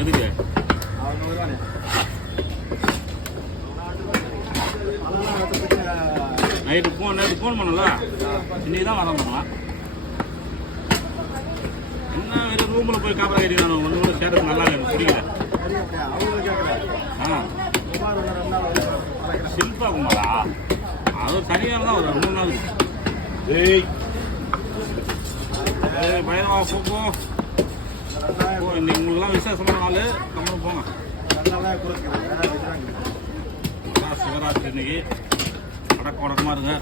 எதுக்கு night phone பண்ணல இன்னைக்கு தான் வர பண்ணலாம். என்ன வெறும் ரூமில் போய் காப்பா கட்டி நான் ஒன்று கூட ஸ்டேட்டஸ் நல்லா எனக்கு பிடிக்கல. சில்பா குமாரா அது தனியாக தான் ஒரு 3 நாள் பயணமா போ. இன்னைக்கு உங்களுக்குலாம் விசேஷமான நாள் கம்மன் போங்க. சிவராத்திரி இன்னைக்கு அடக்க உடக்கமாக இருங்க.